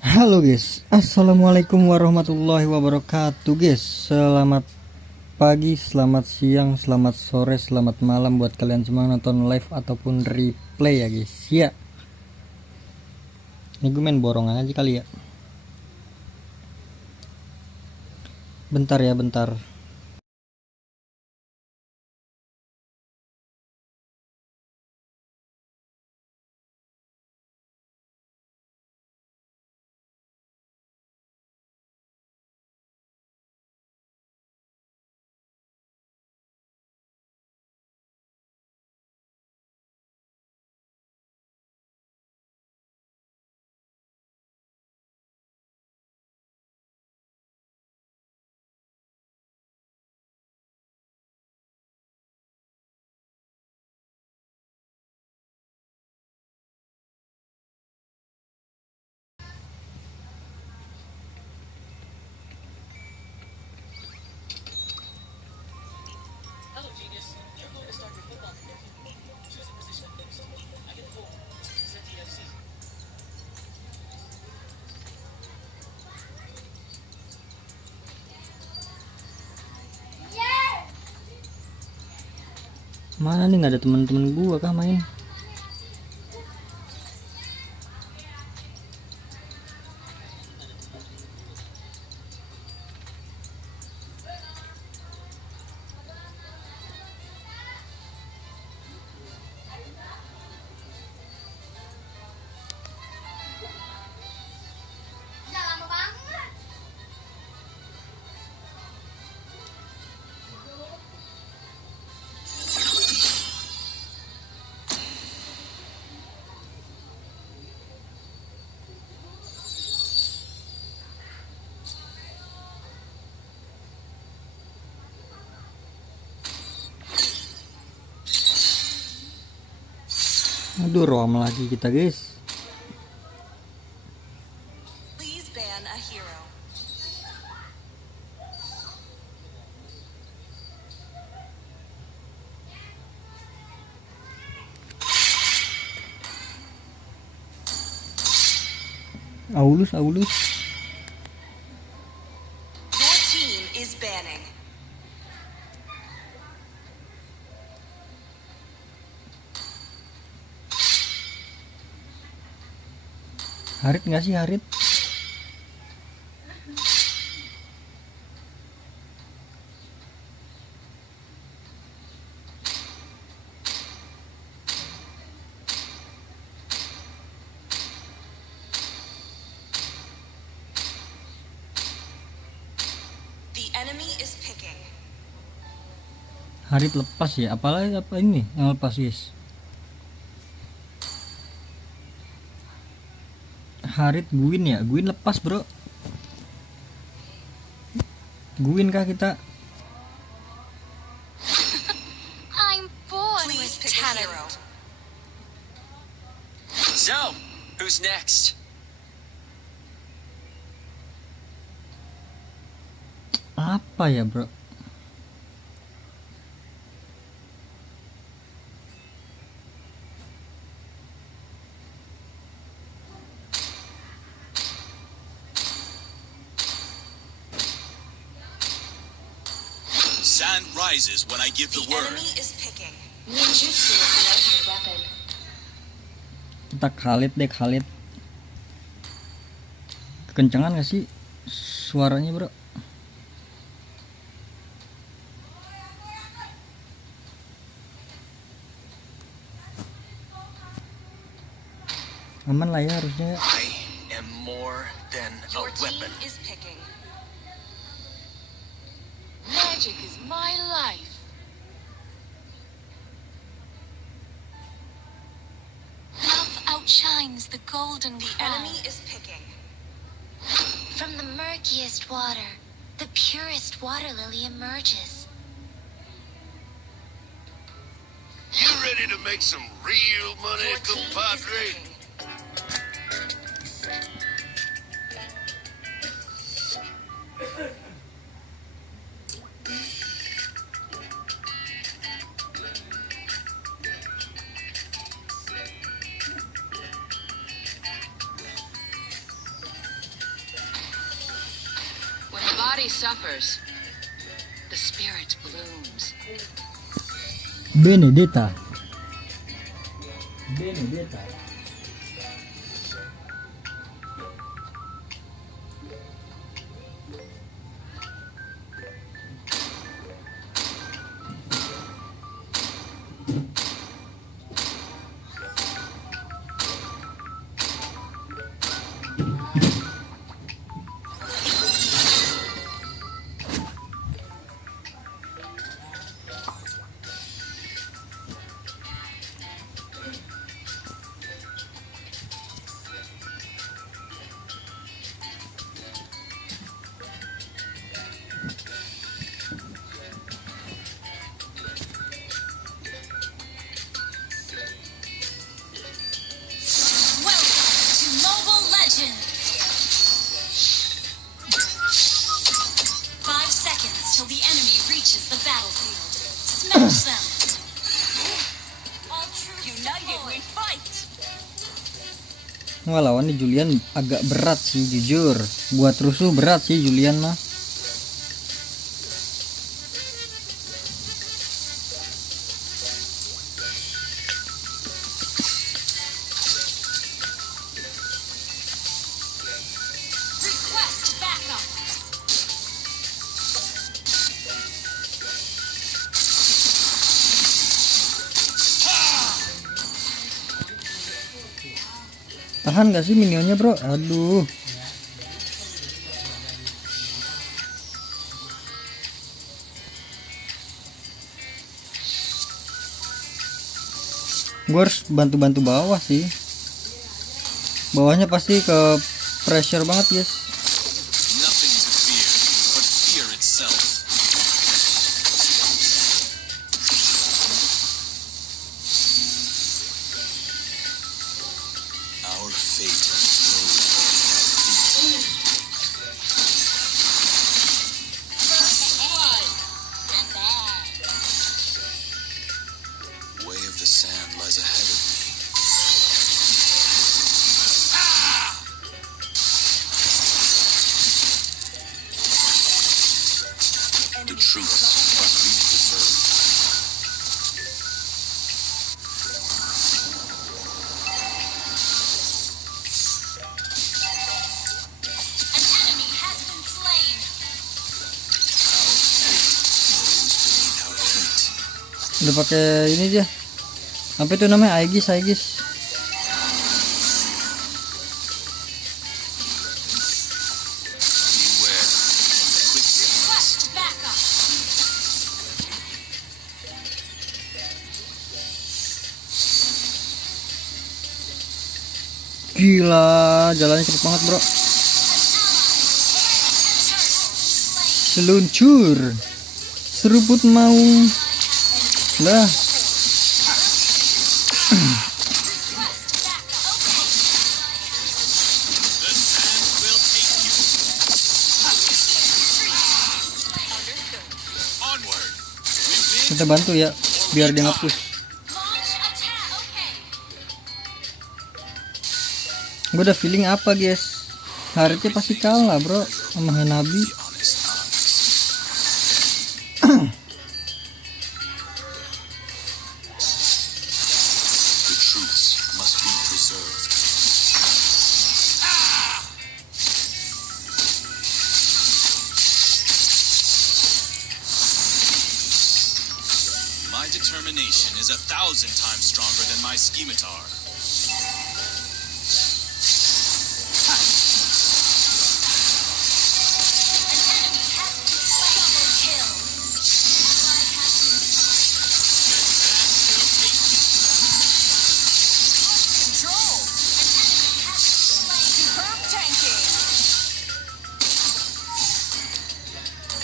Halo guys, assalamualaikum warahmatullahi wabarakatuh guys. Selamat pagi, selamat siang, selamat sore, selamat malam buat kalian semua nonton live ataupun replay ya guys. Ya, ini gue main borongan aja kali ya. Bentar ya, bentar. Mana nih, nggak ada teman-teman gua kah main? Aduh, rom lagi kita guys. Please ban a hero. Aulus. Your team is banning. Harit nggak sih Harit? The enemy is picking. Harit lepas ya, apalagi apa ini yang lepas guys? Harit Guin ya, Guin lepas bro. Guin kah kita? I'm born Please with pick a talent. hero. So, who's next? Apa ya bro? Sand rises when I give The the word. enemy is picking. Ninjutsu is the ultimate weapon. Kita Khalid deh, Khalid. Kekencangan gak sih suaranya bro? Aman lah ya harusnya. I am more than a Your team weapon. is picking. Magic is my life. Love outshines the golden The crown. enemy is picking. From the murkiest water, the purest water lily emerges. You ready to make some real money, Your team is compadre? picking. body suffers, the spirit blooms. Benedetta. Welcome to Mobile Legends! 5 seconds till the enemy reaches the battlefield. Smash them! All troops United we fight. Wah, lawannya Julian agak berat sih jujur. Buat rusuh berat sih Julian mah. request backup. Tahan gak sih minionnya bro? Aduh. Gue harus bantu-bantu bawah sih. Bawahnya pasti ke pressure banget guys. Nothing to fear, but fear itself. Our fate flows beneath our feet. Way of the sand lies ahead of me. The truth must be preserved. An enemy has been slain. Our fate flows beneath our feet. Udah pakai ini dia. Apa itu namanya? Aegis. Beware of the quicksand. Request backup. Gila, jalannya cepet banget bro. Seluncur. Seruput mau. Lah. The sand will take you. Onward. We win. Kita bantu ya biar dia nge-push. Launch attack. Okay. Gue udah feeling apa guys. Harusnya pasti kalah bro sama Hanabi. The honest eyes. The truths must be preserved. My determination is 1,000 times stronger than my scimitar. An enemy has been slain. Double kill. Ally has been Control. slain. Superb tanking.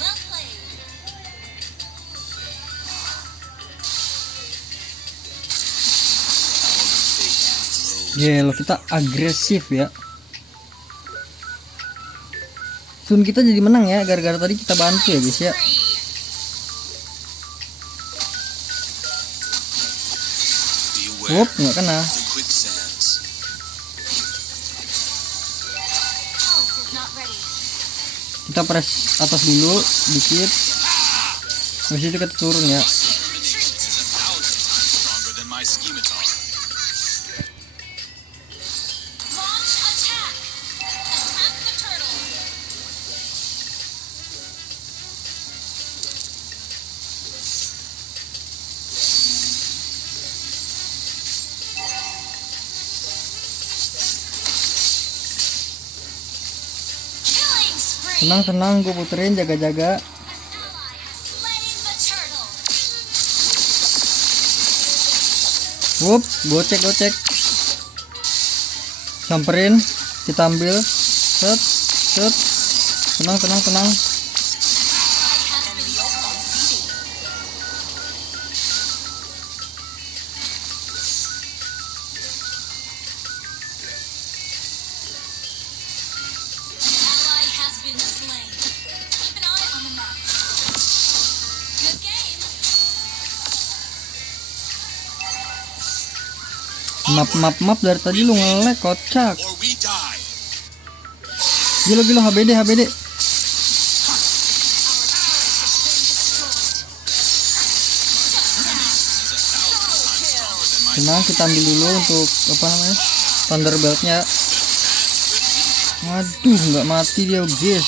Well played. Gila kita agresif ya. Sun kita jadi menang ya gara-gara tadi kita bantu ya guys ya. Free. Beware Wop, nggak kena. the quicksands. Pulse is not ready. Kita press atas dulu dikit. Habis itu kita turun ya. Is 1,000 times stronger than my scimitar. Launch attack. Attack the turtle. Killing spree. Tenang, gue puterin, jaga-jaga. An ally has slain the turtle. Wup, gocek. Samperin, kita ambil. Set. Tenang. Enemy ult on feeding. An ally has been slain. Keep an eye on the map. Good game. Map dari tadi lu nge-lag, kocak. Or we die. Gila HBD. Our turret has been destroyed. Is 1,000 times stronger than my Tenang, kita ambil dulu untuk apa namanya? Thunderbolt-nya. Waduh, nggak mati dia, guys.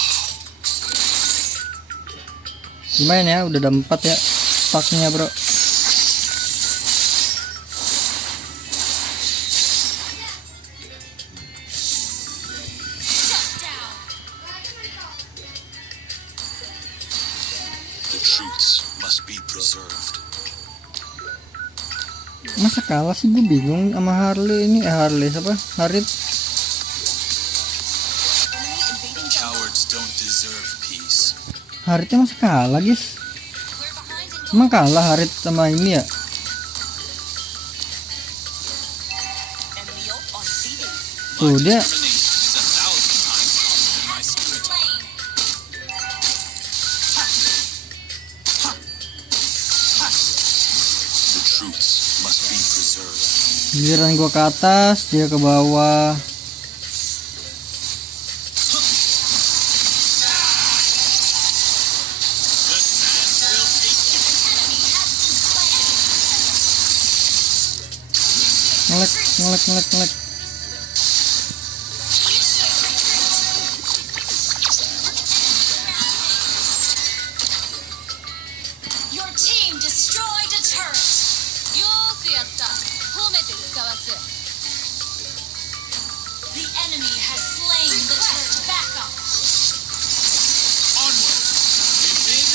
Lumayan ya, udah ada 4 ya stacknya, bro. Shut down. The truths must be preserved. Masa kalah sih, gue bingung sama Harley ini. Harley siapa? Harit. Enemy invading jungle. Cowards don't deserve peace. Haritnya masa kalah, guys? We're behind in goal. Emang kalah Harit sama ini ya? Enemy ult on feeding. Tuh dia Determination is 1,000 times stronger than my scimitar. Slain. The truths must be preserved. giliran gua ke atas, dia ke bawah. The sands will take you. Ngelek. Your team destroyed a turret. よーくやった。褒めて使わす。The enemy has slain the turret. Back up. Onward. We win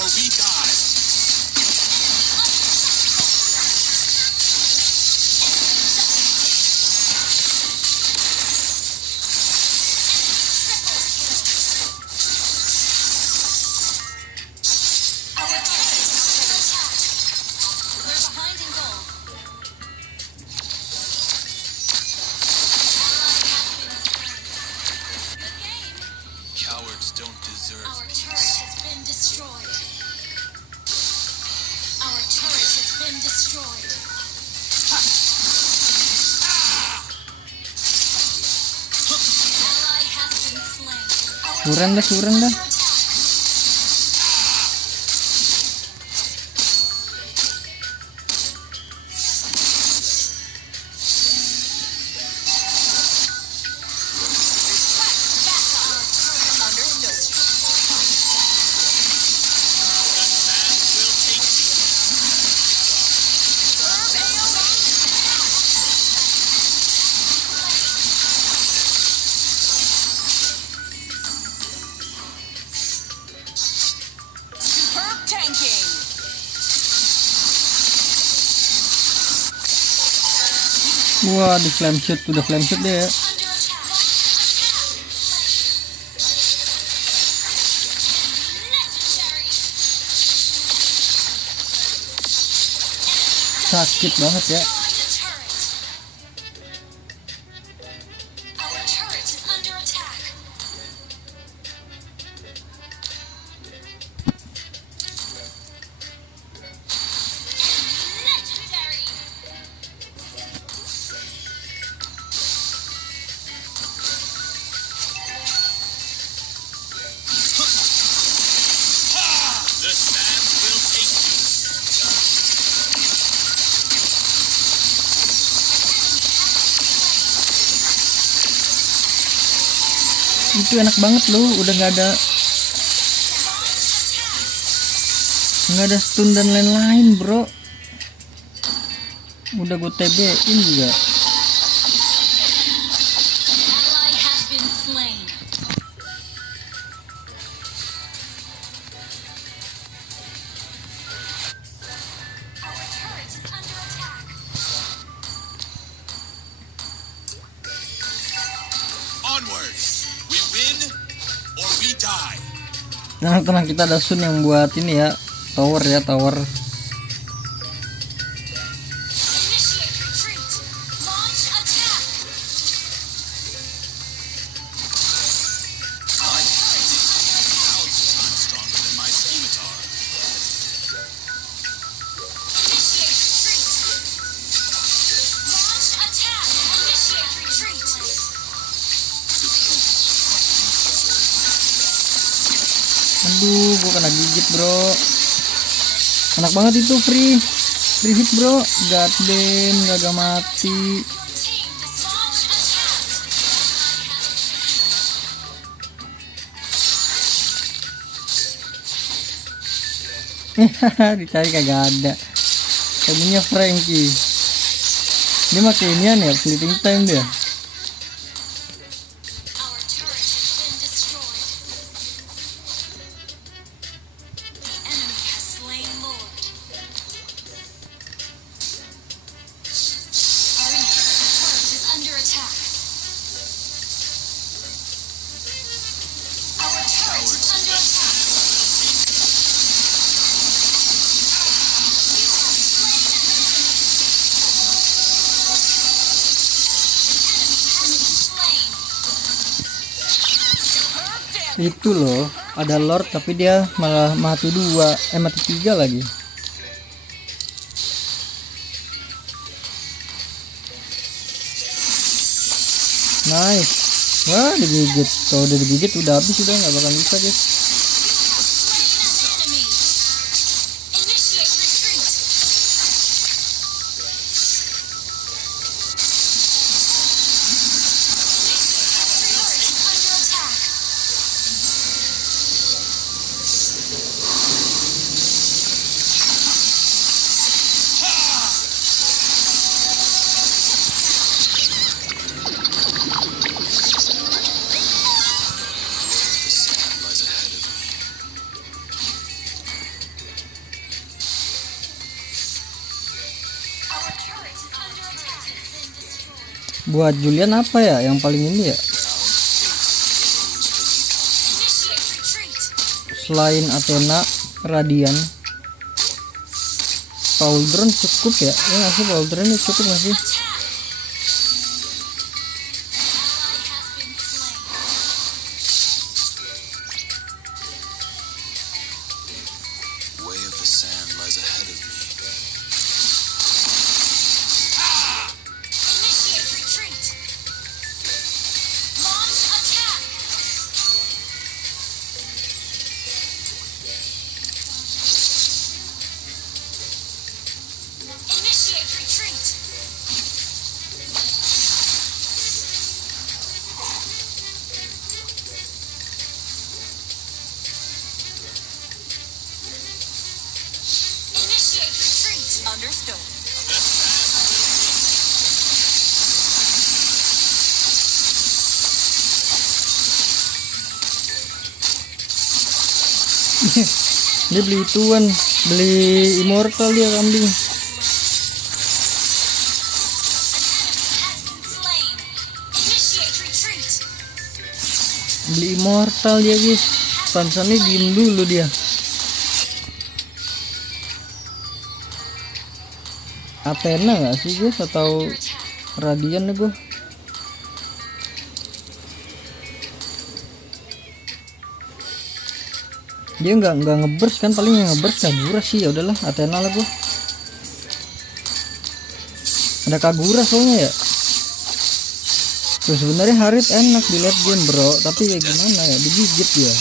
or we die. Our turret is under attack. We're behind in goal. Ally has been slain. Good game. Cowards don't deserve Our peace. turret has been destroyed. Our turret has been destroyed. Ally has been slain. Our Suren dah, turret is suren dah. under attack. Request backup. Our turret Understood. The sands will take you. Herb AoE. Superb tanking. Wah, di flame shoot, udah flame shoot dia ya. under attack. Legendary. Sakit banget ya. Destroy the turret. Our turret is under attack. Legendary. Itu enak banget loh, udah nggak ada stun dan lain-lain bro. Udah gue TB-in juga. Ally has been slain. Our turret is under attack. Onward! We win or we die. Tenang, kita ada Sun yang buat ini ya, tower ya, tower. Initiate retreat. Launch attack. My fight is 1,000 times stronger than my scimitar. Initiate retreat. Launch attack. Initiate retreat. Aduh, gue kena gigit bro. Enak banget itu free hit bro. God damn, gak mati. Team to launch attack. Dicari kagak ada. Temennya Frankie. Dia pakai inian ya, fleeting time dia. Our turret has been destroyed. The enemy has slain Lord. Our turret is under attack. Our turret is under attack. Itu loh, ada Lord tapi dia malah mati 2, mati 3 lagi. Nice. Wah, digigit. Kalau udah digigit udah habis, udah nggak bakal bisa guys. Enemy. Initiate retreat. Turret is under attack. The sand lies ahead of me. Our turret is under attack. Has been destroyed. Buat Julian apa ya yang paling ini ya? Initiate retreat. Selain Athena, Radian, Pauldron cukup ya? Ya nggak sih, Pauldron ini cukup nggak sih? Attack. Ally has been slain. Way of the sand lies ahead of me. Initiate retreat. Launch attack. Initiate retreat. Initiate retreat. Understood. Dia beli ituan, beli immortal dia kambing. Slain. Initiate retreat. Beli immortal dia guys. Pansannya diem dulu dia. Athena nggak sih guys atau Radian nih gue? Dia nggak ngeburst kan, paling yang ngeburst Kagura sih. Ya udahlah, Athena lah gue. Ada Kagura soalnya ya. Tuh sebenarnya Harith enak di late game bro, tapi ya gimana ya, digigit dia.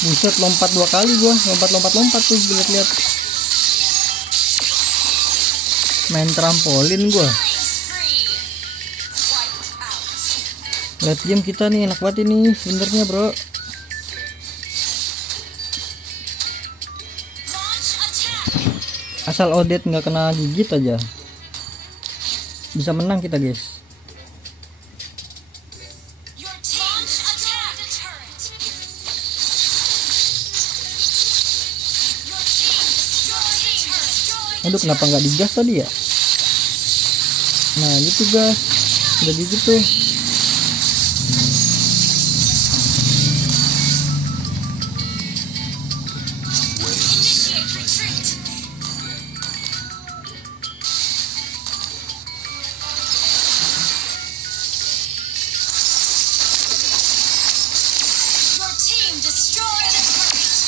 Buset, lompat 2 kali gua, lompat tuh, lihat-lihat. Main trampolin gua. Spree. Wiped out. Lihat game kita nih enak banget ini sebenarnya, bro. Launch attack. Asal Odette nggak kena gigit aja, bisa menang kita, guys. Your team destroyed a turret. Your team destroyed a turret. Aduh, kenapa nggak digas tadi ya? Nah gitu guys, udah gitu. Initiate retreat. Your team destroyed a turret.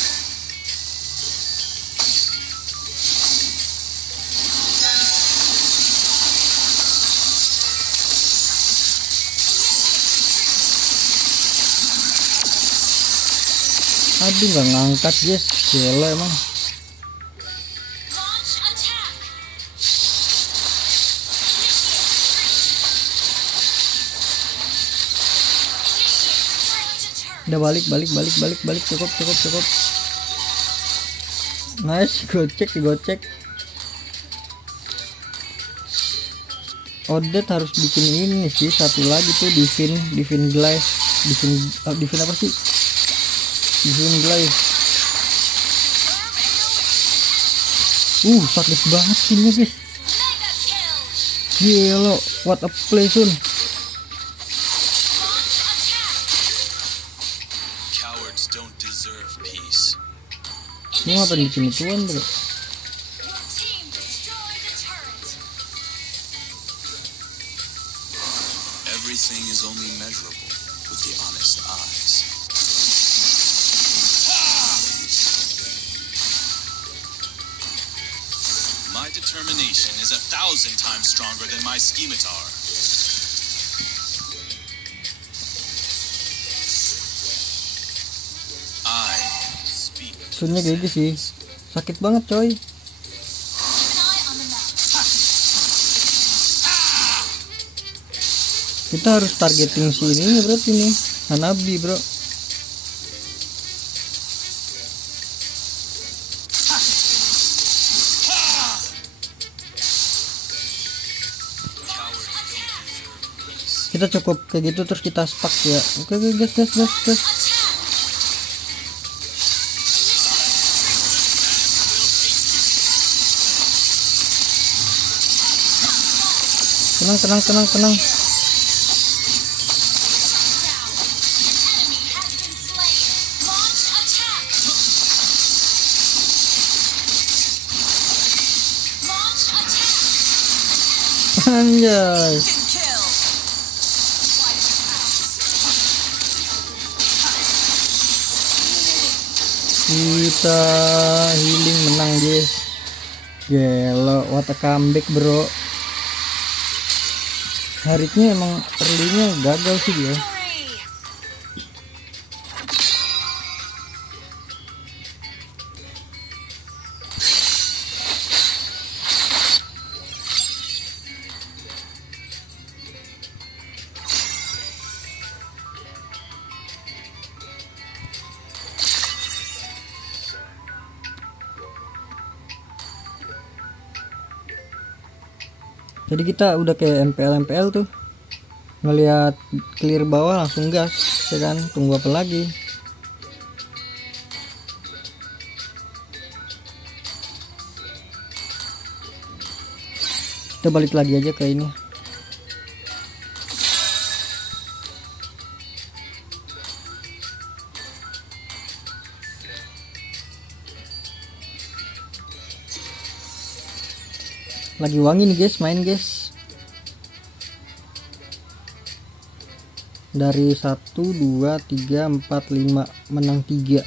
Aduh, nggak ngangkat guys, gila emang. Launch attack. Udah balik, cukup. Nice, gocek. Odette harus bikin ini sih, satu lagi tuh divine glass, divine apa sih? Divine glass. Sakit banget sih ini guys. Mega kill. Gila, what a play Sun. Launch attack. Cowards don't deserve peace. Ini ngapain bikin ituan bro? Your team destroyed a turret. Everything is only measurable with the honest eyes. My determination is 1,000 times stronger than my scimitar. I speak. Sunnya gede sih, sakit banget coy. Keep an eye on the map. Kita harus targeting sini berarti nih, Hanabi bro. Kita cukup kayak gitu terus kita stuck ya. Oke gas. Attack. Tenang. Down. An enemy has been slain. Launch attack. Launch attack. Anjay. Kill. Kita healing menang guys. Gelo, what a comeback bro. Haritnya emang early-nya gagal sih ya. Victory. Jadi kita udah kayak MPL tuh, ngelihat clear bawah langsung gas ya kan, tunggu apa lagi. Kita balik lagi aja ke ini. Lagi wangi nih guys, main guys. Dari 1, 2, 3, 4, 5 menang 3.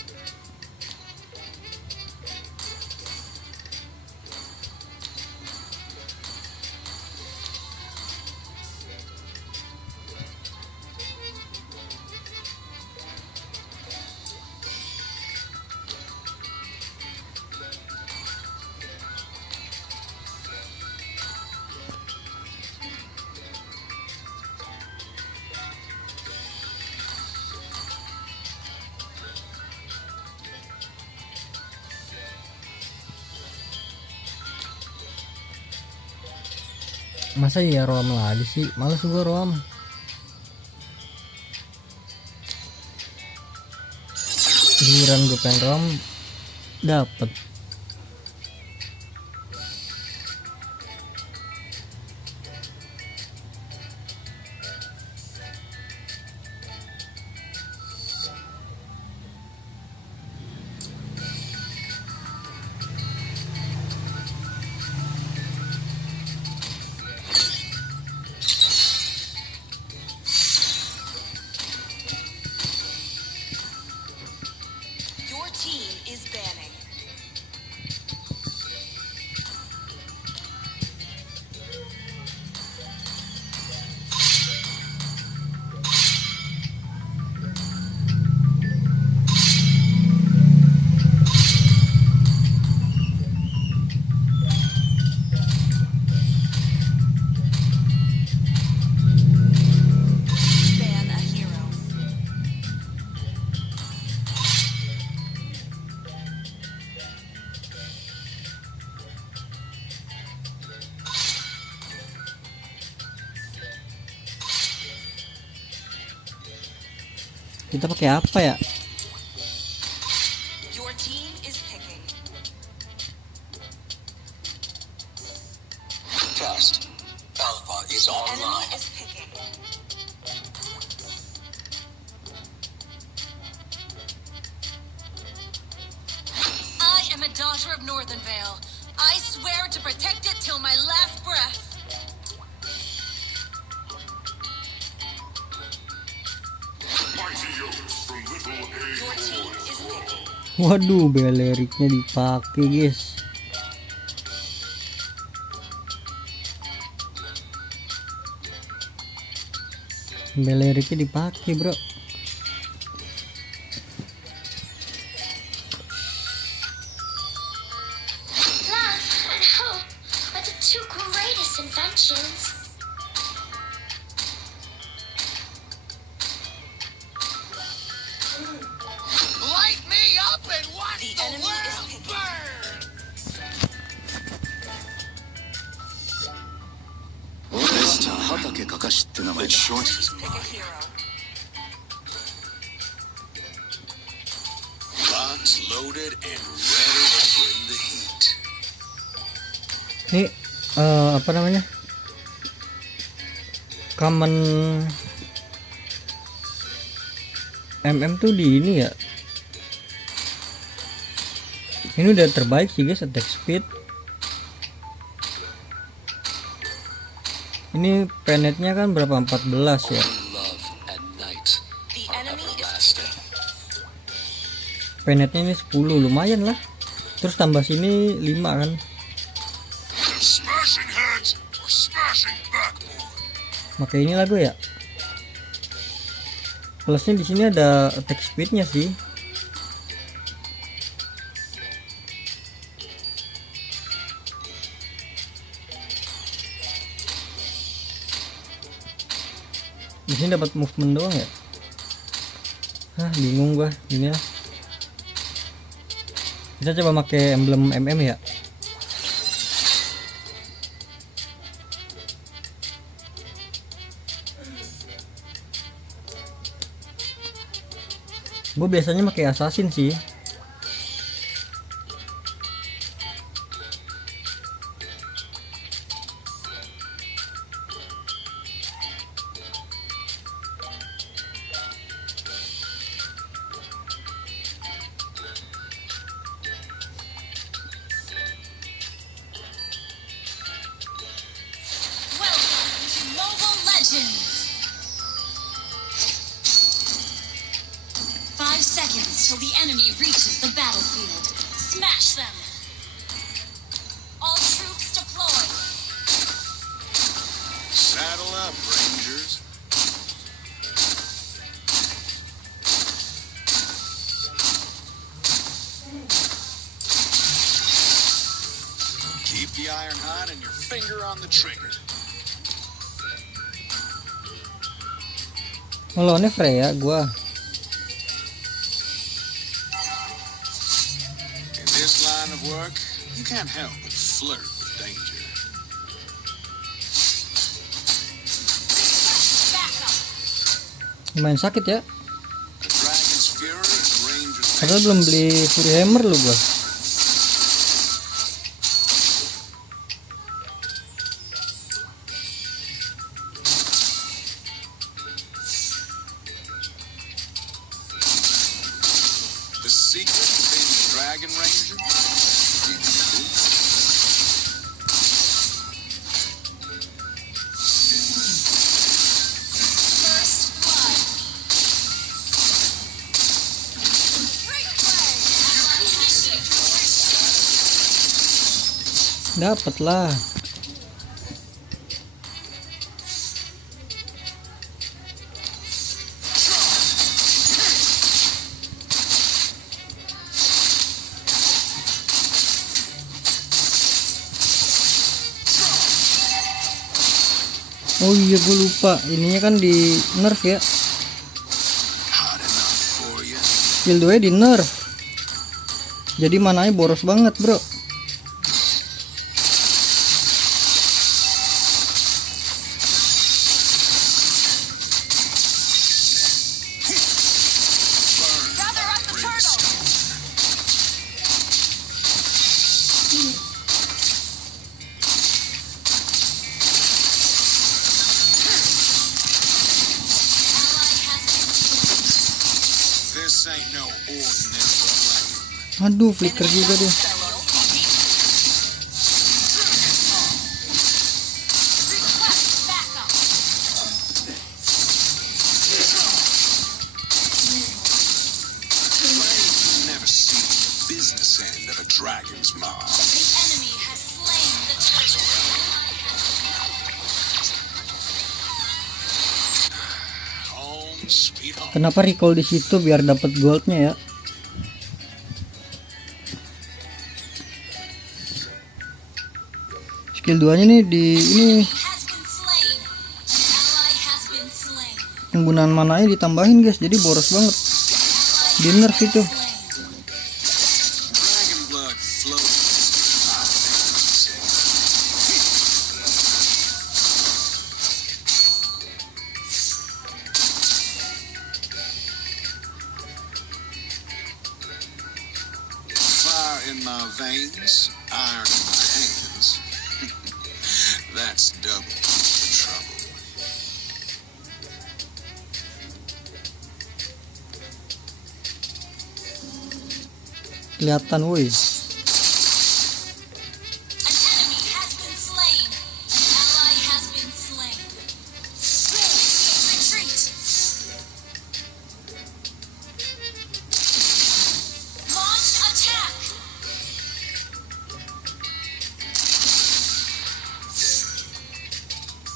Masa iya roam lagi sih? Males gua roam. Giliran gue pengen roam dapet. Your team is banning. Ban a hero. Kita pakai apa ya? Your team is picking. Test. Alpha is Enemy online. is picking. I am a daughter of Northern Vale. I swear to protect it till my last breath. Your team is picking. Waduh, beleriknya dipakai guys. Beleriknya dipakai bro. Love and hope are the two greatest inventions. Light me up and watch The the enemy is world picking. burn! It's short. Please pick a hero. Box loaded and ready to bring the heat. Ini apa namanya? Common MM tuh di ini ya. Ini udah terbaik sih guys, attack speed. Ini penetnya kan berapa? 14 ya. Love at night. The enemy is picking. Penetnya ini 10, lumayan lah. Terus tambah sini 5 kan. Smashing heads or smashing backboard. Pakai ini lah gue ya. Plusnya di sini ada attack speednya sih. Di sini dapat movement doang ya. Hah, bingung gua ini ya. Kita coba pakai emblem MM ya. Gue biasanya pakai assassin sih. Welcome to Mobile Legends. 5 seconds till the enemy reaches the battlefield. Smash them. All troops deployed. Saddle up, Rangers. Keep the iron hot and your finger on the trigger. Lawannya Freya gua. In this line of work, you can't help but flirt with danger. Lumayan sakit ya. The Dragon's Fury and the Ranger's Padahal belum beli Fury Hammer lu gua. The secret of being a Dragon Ranger? First blood. Freak play. Initiate first. Dapet lah. Oh iya gue lupa, ininya kan di nerf ya. Hot enough for you? Skill 2 di nerf. Jadi mananya boros banget bro. Gather up the turtle. Ally has been slain. This ain't no ordinary flame. Aduh, flicker juga dia. Request backup. Never seen the business end of a dragon's maw. The enemy has slain the turtle. Home sweet home. Kenapa recall di situ biar dapat goldnya ya? Skill 2-nya nih di ini Has been slain. An ally has been slain. penggunaan mananya ditambahin guys, jadi boros banget. Di nerf itu. Dragon blood floating. Fire in my veins, iron in my hands. That's double trouble. Kelihatan woi. An enemy has been slain. An ally has been slain. Retreat. Launch attack.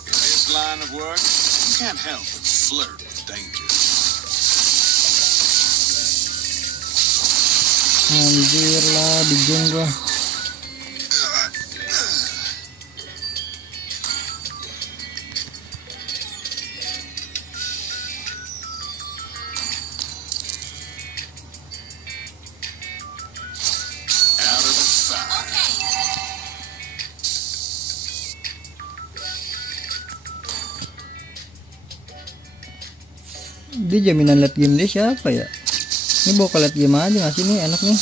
In this line of work, you can't help but flirt with danger. Anjir lah, di geng gua. Out of the fire. Okay. Dia jaminan late game dia siapa ya? Ini bawa ke late game aja nggak sih, nih enak nih.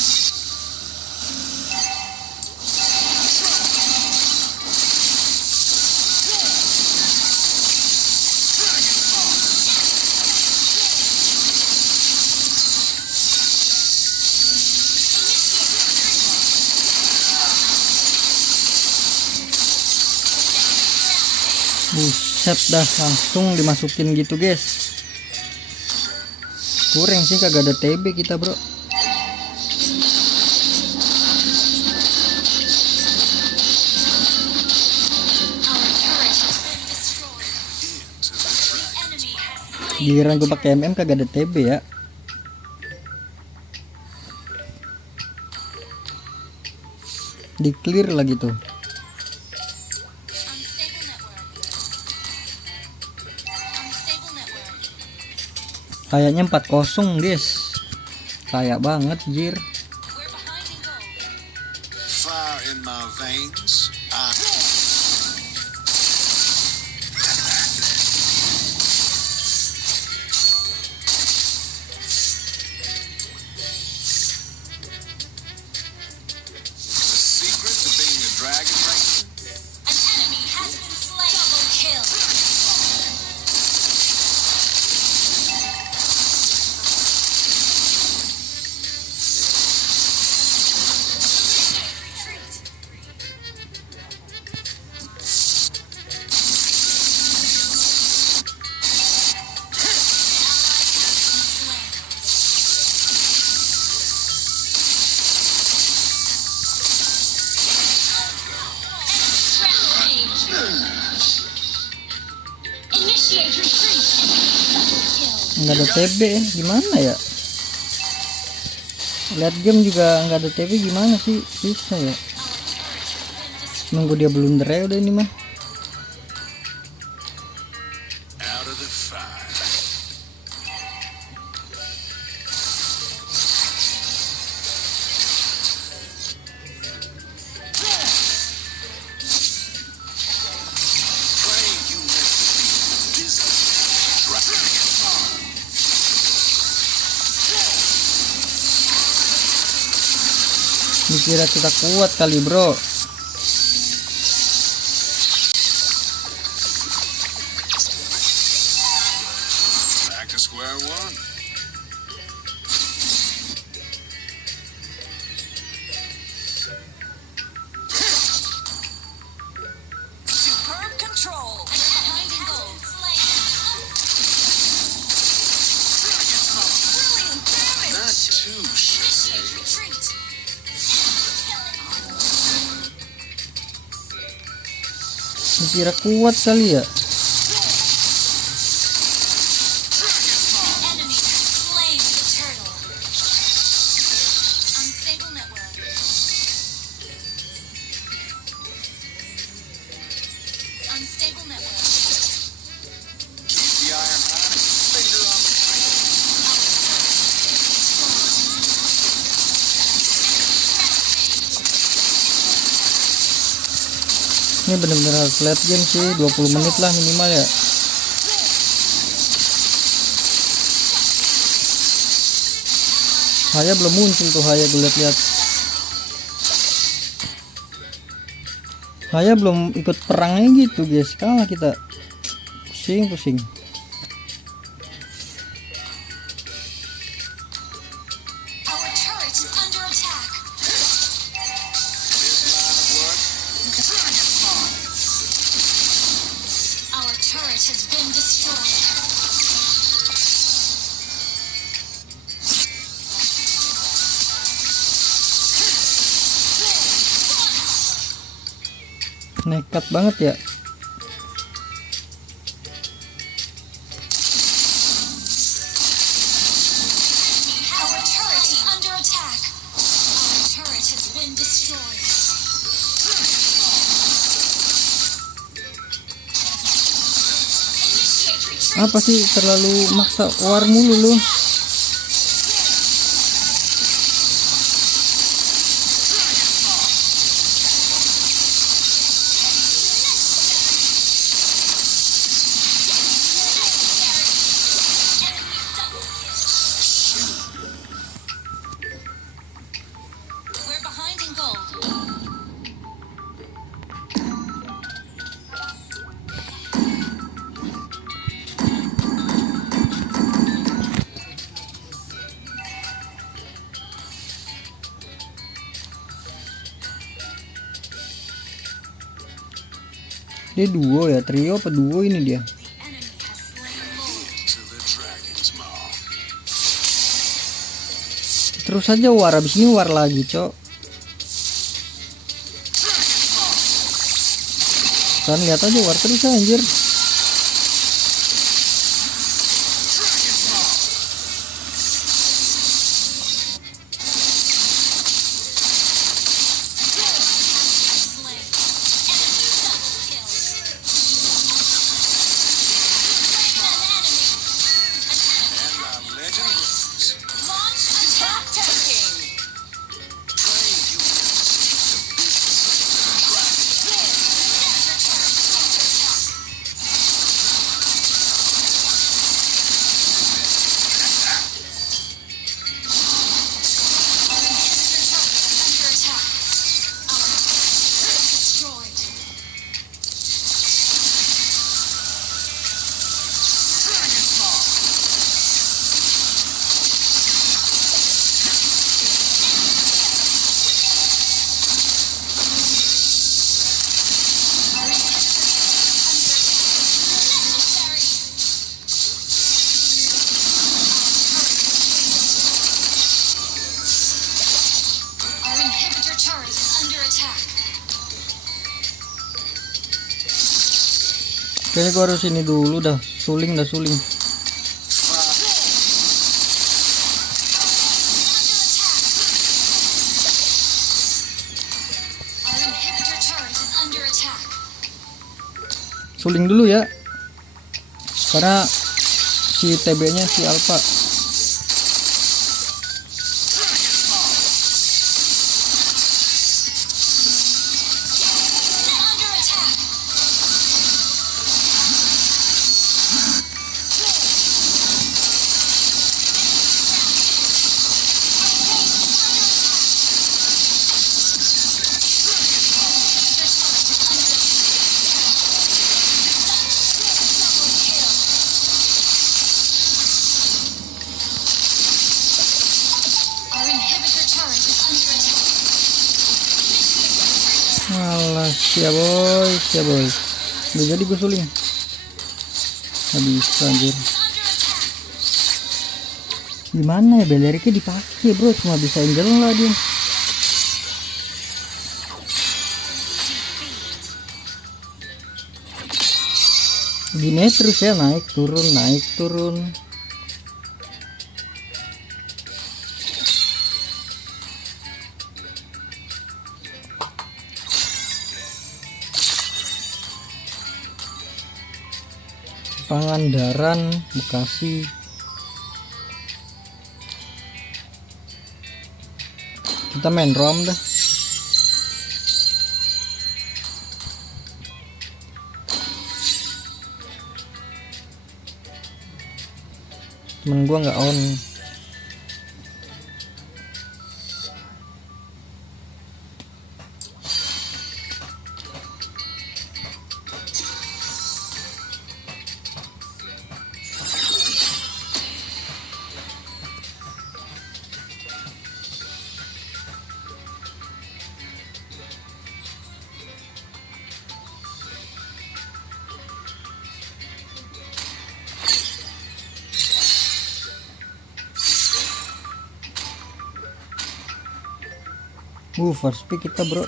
Buset dah, langsung dimasukin gitu guys. Kurang sih, kagak ada TB kita bro. Our turret has been destroyed. Into the The dragon. enemy has slain. Giliran gue pakai MM kagak ada TB ya. Di clear lagi tuh. Unstable network. Unstable network. Kayaknya 4-0 guys. Kayak banget jir. We're behind in gold. Fire in my veins. Initiate retreat. Kill. Nggak ada TB ya, gimana ya? Lihat game juga nggak ada TB, gimana sih? Susah ya. Nunggu dia blunder ya udah ini mah. Out of the fire. Pray you never be busy. Dragon Ball. Dikira kita kuat kali bro. Back to square one. Superb control. Behind in gold. Slain. Brilliant damage. Not too shabby. Initiate retreat. Dikira kuat kali ya. Enemy has slain the turtle. Unstable network. Unstable network. Keep the iron hot and finger on the Ini bener-bener harus late game sih, 20 menit lah minimal ya. Haya belum muncul tuh, Haya gue lihat-lihat. Haya belum ikut perangnya gitu guys, kalah kita. Pusing. Our turret is under attack. this line of work. Dragon Ball. Our turret has been destroyed. Nekat banget ya. Our turret is under attack. Our turret has been destroyed. Initiate retreat. Apa sih terlalu maksa war mulu lu? We're behind in gold. Dia duo ya, trio apa duo ini dia? The enemy has slain Lord. To the dragon's maw. Terus aja war, abis ini war lagi cok. Kan lihat aja war terus anjir. Slain. Enemy double kill. Slain an enemy. And our legend grows. Launch attack tanking. Pray you never see the business of the dragon. Kayaknya gua harus ini dulu dah suling. Our inhibitor turret is under attack. Suling dulu ya. Karena si TB-nya si Alpha. Under attack. Our inhibitor turret is under attack. Alah, siap boy. Udah jadi gue suling. Habis anjir. Gimana ya beleriknya dipakai bro, cuma bisa angel lah dia. Gini terus ya, naik turun. Pangandaran, Bekasi. Kita main rom dah. Temen gua nggak on. First pick kita bro.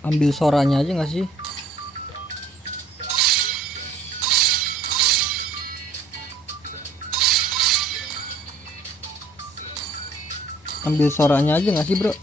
Ambil soranya aja nggak sih? Ambil soranya aja nggak sih bro?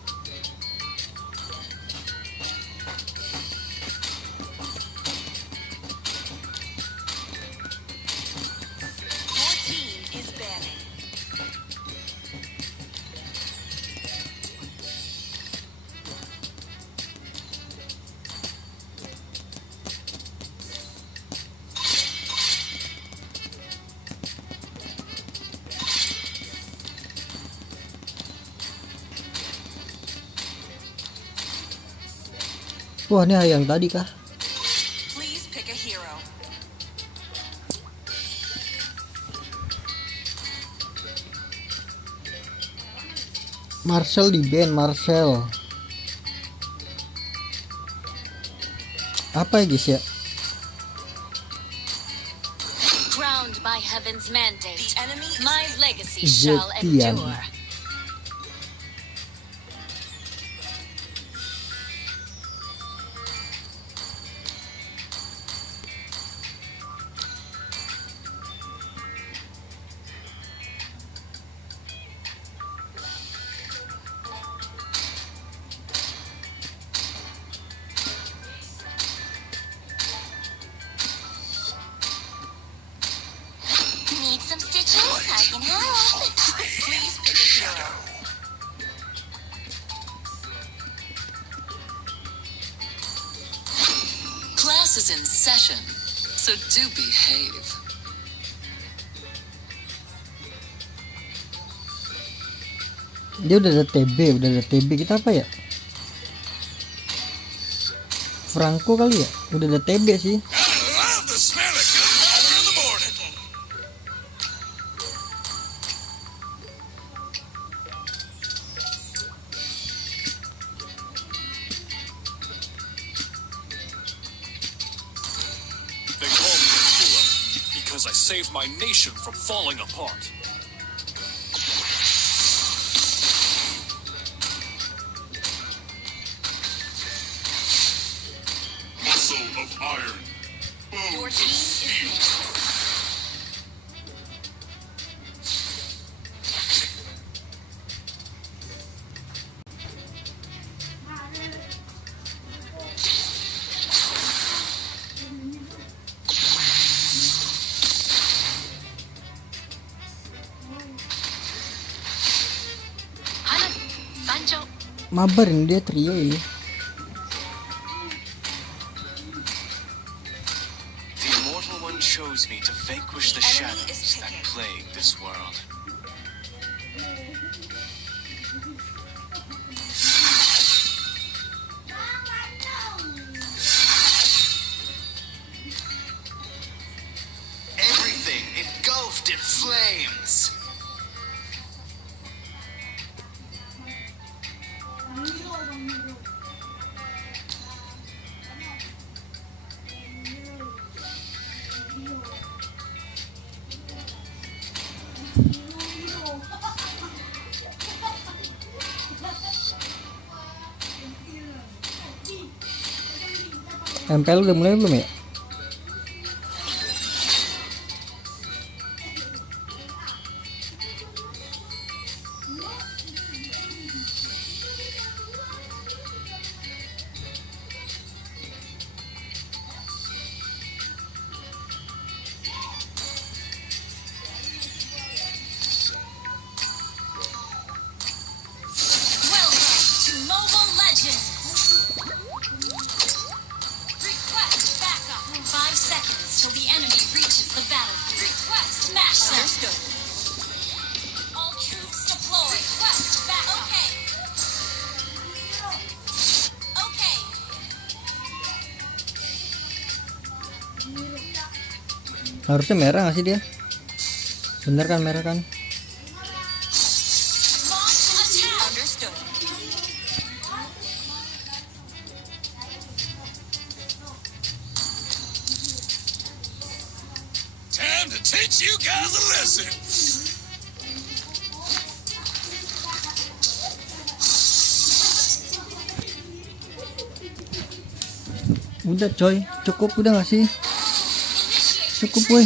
Wah, ini yang tadi kah? Please pick a hero. Marcel di band, Marcel. Apa ya guys ya? Crowned by heaven's mandate, The enemy is my legacy shall Zetian. endure. Need some stitches? I can help. Please pick a hero. Class is in session, so do behave. Dia udah ada TB, kita apa ya? Franco kali ya? Udah ada TB sih. Love the smell of good water in the morning. They call me a hero because I saved my nation from falling apart. Muscle of iron, mabar ini, dia trio ini. The Immortal One chose me to vanquish the shadows that plague this world. Everything engulfed in flames. MPL udah mulai belum ya? Welcome to Mobile Legends! Request backup. 5 seconds till the enemy reaches the battlefield. Request smash them. Understood. All troops deployed. Request backup. Okay. Okay. Harusnya merah nggak sih dia? Bener kan merah kan? Launch attack. Understood. Time to teach you guys a lesson. Udah coy, cukup udah nggak sih? Cukup woi.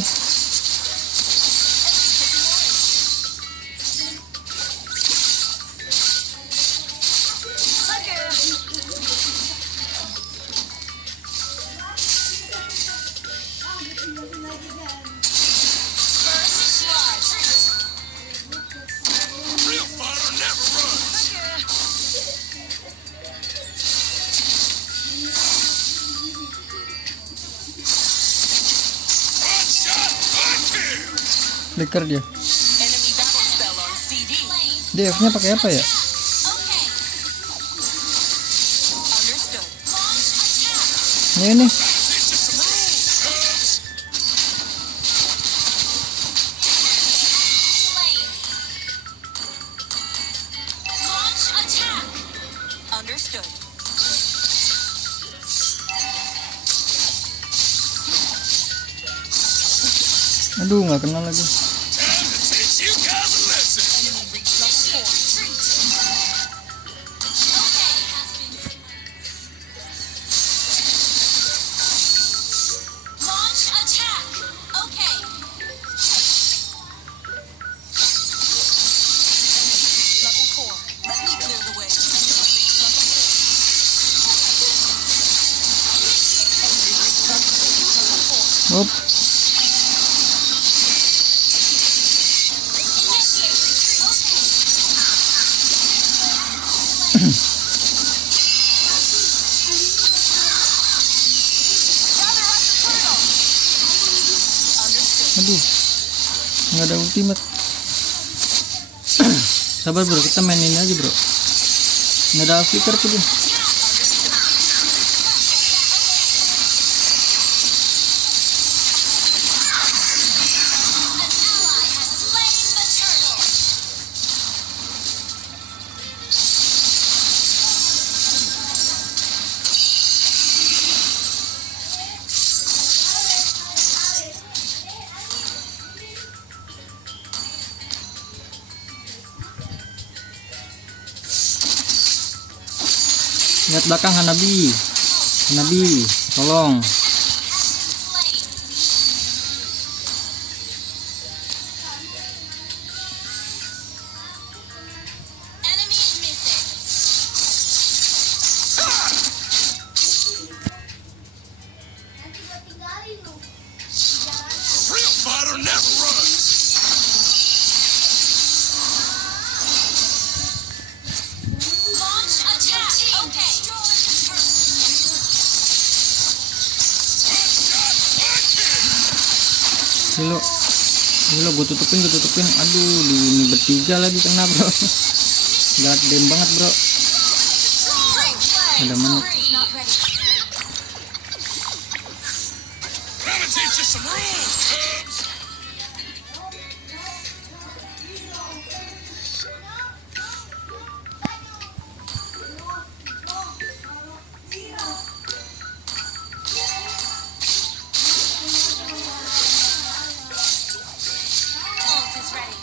First blood. Real fighter never runs. One shot, one kill. Flicker dia. Enemy battle spell on CD. Dia F-nya pakai apa ya? Okay. Understood. Launch attack. Ini. Slain. Launch attack. Understood. Aduh nggak kenal lagi. Time to teach you guys a lesson. Enemy reach level 4. Okay. Launch attack. Okay. Level 4. Let me clear the way. Enemy reach level 4. Up. Initiate retreat. Okay. Gather up the turtle. Understood. Aduh, nggak ada ultimate. Sabar bro, kita main ini aja bro. Nggak ada flicker tuh dia. An ally has slain the turtle. Lihat belakang Hanabi. Hanabi, tolong. Slain. Enemy missing. A real fighter never runs. Launch attack. Ini lo gue tutupin. Aduh, ini bertiga lagi kena bro. God damn banget bro. Ada mana? Gonna teach you some rules, Cubs. Ult is ready.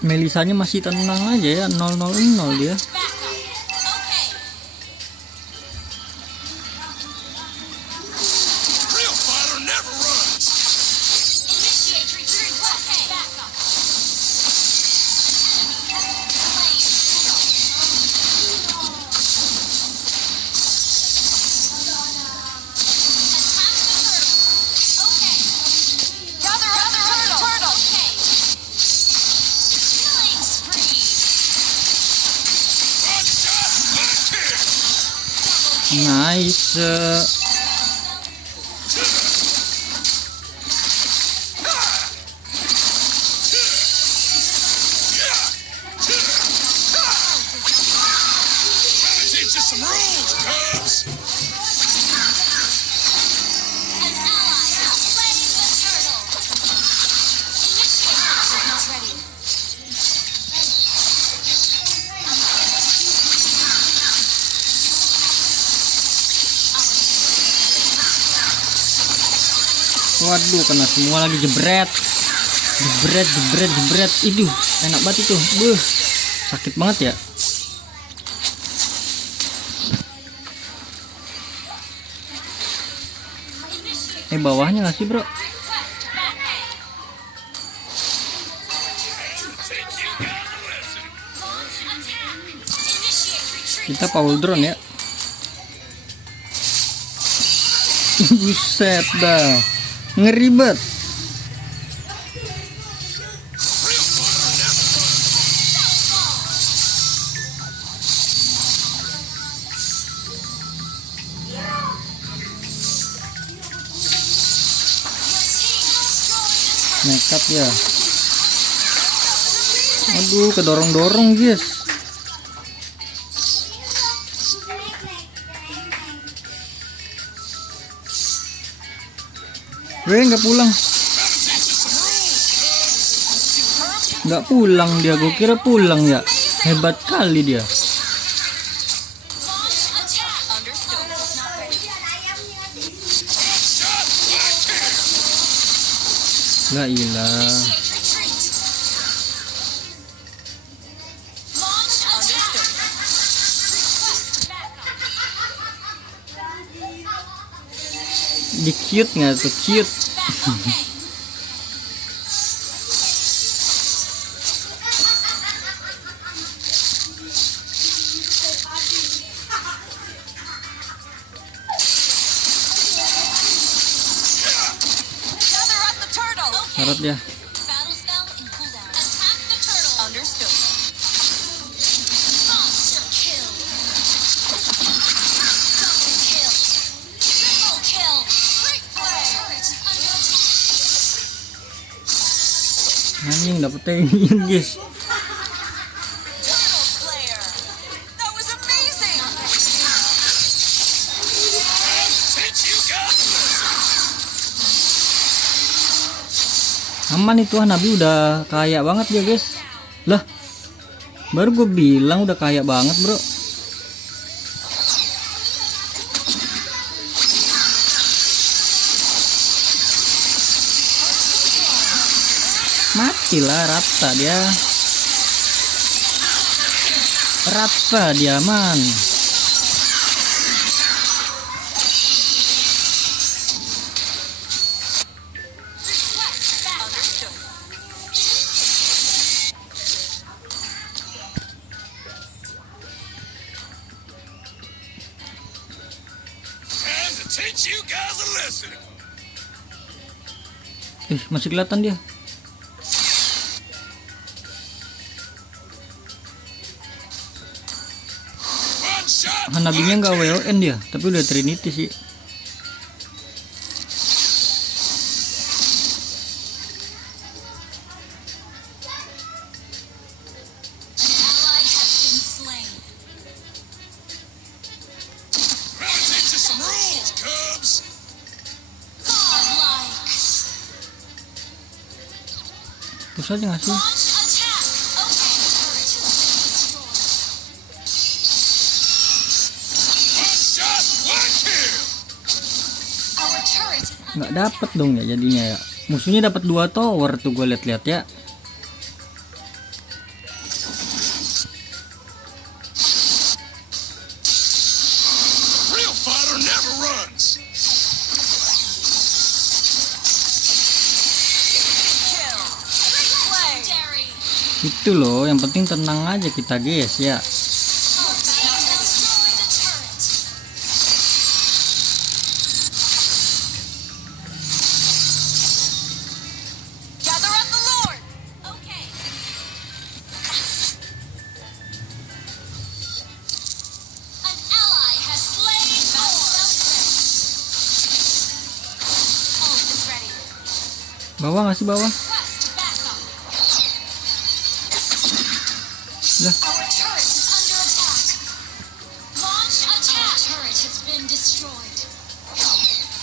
Melisanya masih tenang aja ya, 0-0 dia. Back up. Okay. Real fighter never runs. Initiate retreat. Okay. Back up. Okay. Gather up the turtle. Okay. Killing spree. One shot, one kill. Nice. Gonna teach you some rules, Cubs. An ally has slain the turtle. Initiate retreat. Not ready. Waduh, kena semua lagi. Jebret. Itu enak banget itu. Sakit banget ya. Bawahnya nggak sih bro? Request backup. Launch attack. Initiate retreat. Kita Paul drone ya. Buset dah, ngeri banget. Nekat ya. Aduh, kedorong-dorong guys. Nggak pulang. Nggak pulang dia, gue kira pulang ya. Hebat kali dia. Launch attack. Understood. Not ready. Nggak ilah. Initiate retreat. Launch attack. Request backup. Di cute nggak tuh, cute. Okay. Gather up the turtle. Okay. Syarat dia. Battle spell in cooldown. Attack the turtle. Understood. Monster kill. Double kill. Triple kill. Great play. Turret is under attack. Anjing dapet ini guys. Turtle Slayer. That was amazing. Teach you guys. Aman itu, Nabi udah kaya banget ya guys. Lah, baru gue bilang udah kaya banget bro. Matilah, rata dia. Rata dia man. Request back. Understood. Time to teach you guys a lesson. Masih kelihatan dia. shot, Hanabinya one nggak kill. WON dia, tapi udah Trinity sih. Ally has been slain. Gotta teach you some rules, Cubs. Godlike. Push aja nggak sih? Launch attack. Okay. Turret has been destroyed. One shot, one kill. Our turret is under Nggak dapet dong ya jadinya ya. Musuhnya dapat 2 tower tuh gue lihat-lihat ya. Real fighter never runs. legendary. Itu loh, yang penting tenang aja kita guys ya. Your team destroyed a turret. Gather up the Lord. Okay. An ally has slain Lord. Ult is ready. Bawah nggak sih bawah? Request backup. Lah. Our turret is under attack. Launch attack. Our turret has been destroyed.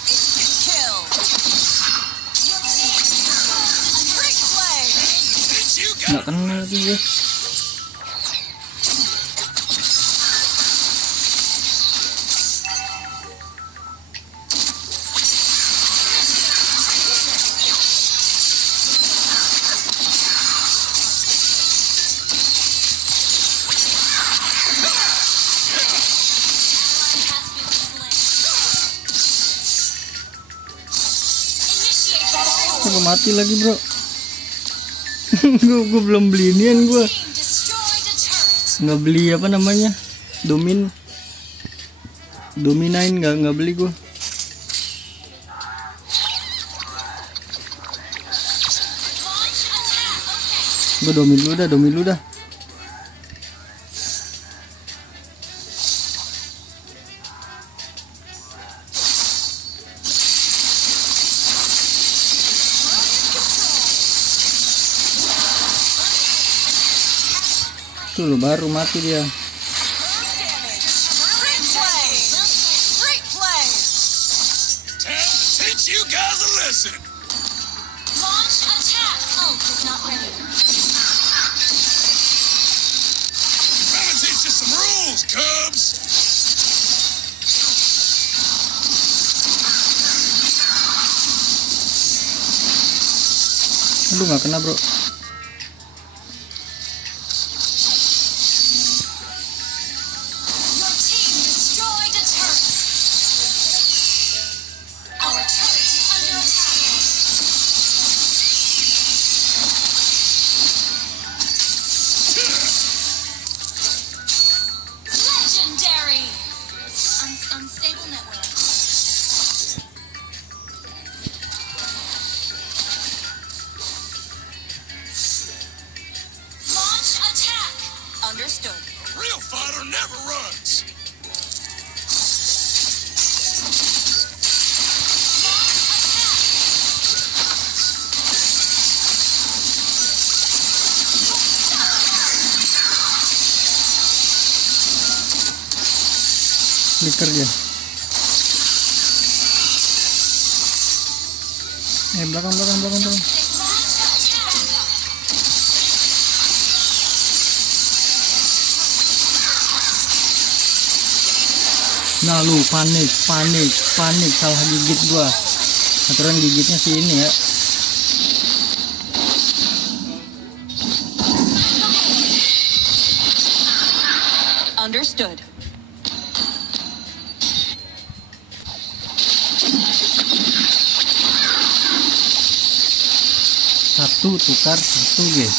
Instant kill. Your team is under play. Did you Nggak got kena lagi guys. Ally has been slain. Initiate battle. Gue mati lagi bro. gue belum beli inian gue. Team destroyed a turret. Nggak beli apa namanya, dominain nggak beli gue. Launch attack. Okay. Gue domin dulu dah. Tuh lo baru mati dia. Great play. time to teach you guys a lesson? Launch attack. Ult is not ready. Gotta teach you some rules, Cubs. Aduh nggak kena bro. Your team destroyed a turret. Our turret is under attack. Legendary. Unstable network. Launch attack. Understood. A real fighter never runs. Flicker dia. Belakang. Nah lu panik salah gigit gua. Aturan gigitnya sih ini ya. Understood. Satu tukar satu guys.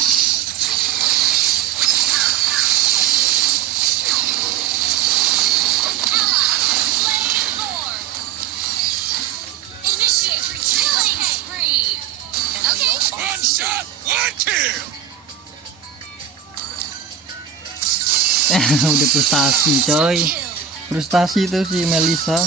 Initiate retreat. Spree. Okay. One shot, one kill. Udah frustasi coy. Kill. Frustasi itu si Melisa.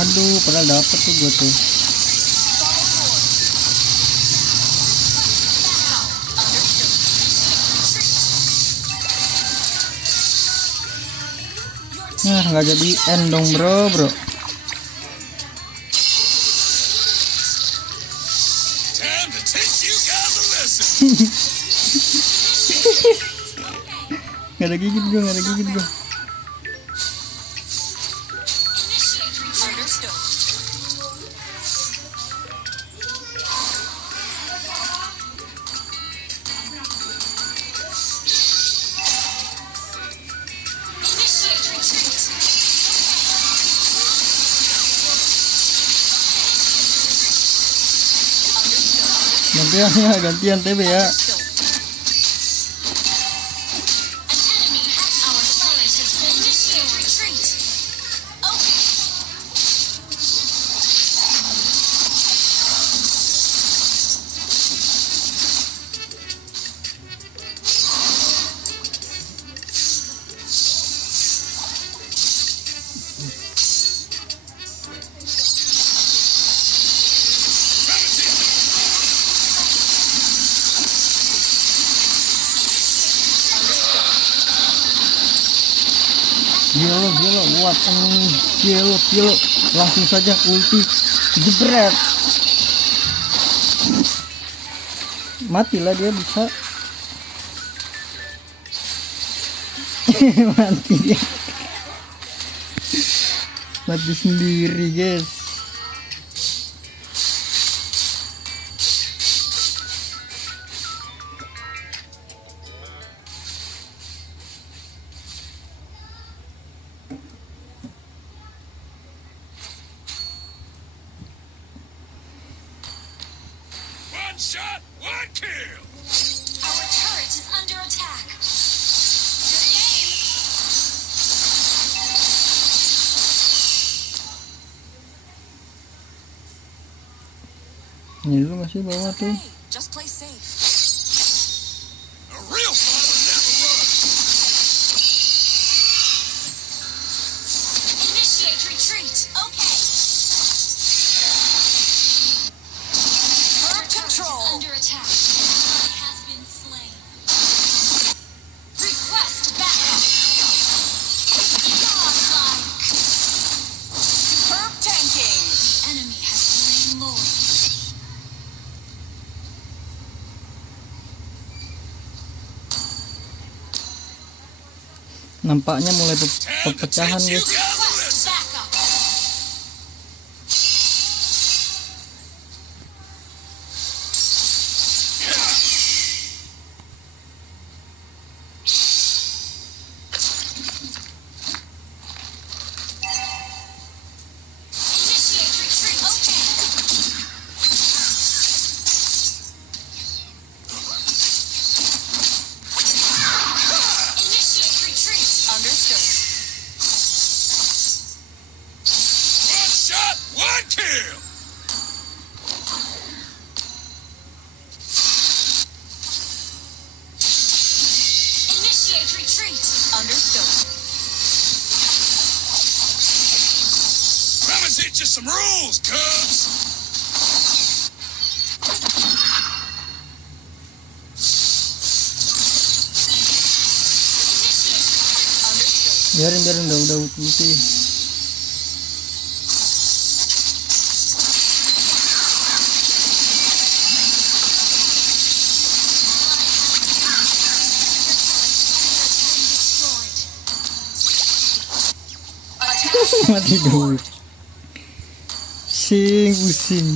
Aduh, padahal dapet tuh gue tuh. Nah, nggak jadi end dong bro. Time to teach you guys a lesson. Nggak ada gigit gue. Gantian TB ya. Gila buat kilo langsung saja ulti jebret, matilah dia bisa. Mati dia, mati sendiri guys. One shot, one kill. Our turret is under attack. Good game. Ini dulu masih bawah tuh. Just play safe. A real fighter never runs. Initiate retreat. Okay. Our control is under attack. Ally has been slain. Request backup. Godlike. Superb tanking. Enemy has slain Lord. Nampaknya mulai Time to perpecahan teach you guys. guys a Request lesson. backup. Initiate retreat. Okay. Initiate retreat. Understood. One shot, one kill. Initiate retreat. Understood. I'ma teach you some rules, cubs. Understood. Biarin udah ulti. Destroyed. Mati dulu. Pusing.